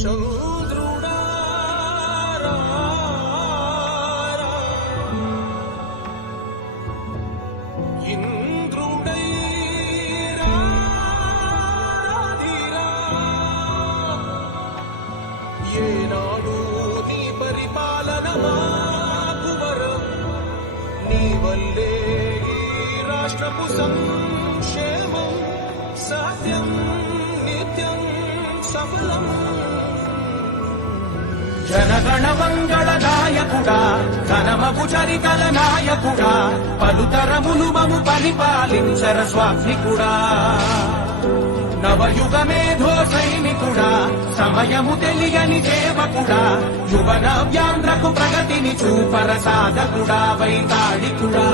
చంద్రుడా ఇంద్రుడై ఏనాడు నీ పరిపాలన మాకు వరం నీ వల్లే ఈ రాష్ట్రపు సంక్షేమం సత్యం నిత్యం సఫలం జనగణ మంగళ నాయకుడా ఘనమగు చరికల నాయకుడా పలుతరములు మము పరిపాలించర స్వామికుడా నవయుగ మేధో సైనికుడా సమయము తెలియని సేవకుడా యువన వ్యాంధ్రకు ప్రగతిని చూపర సాధకుడా వైతాళికుడా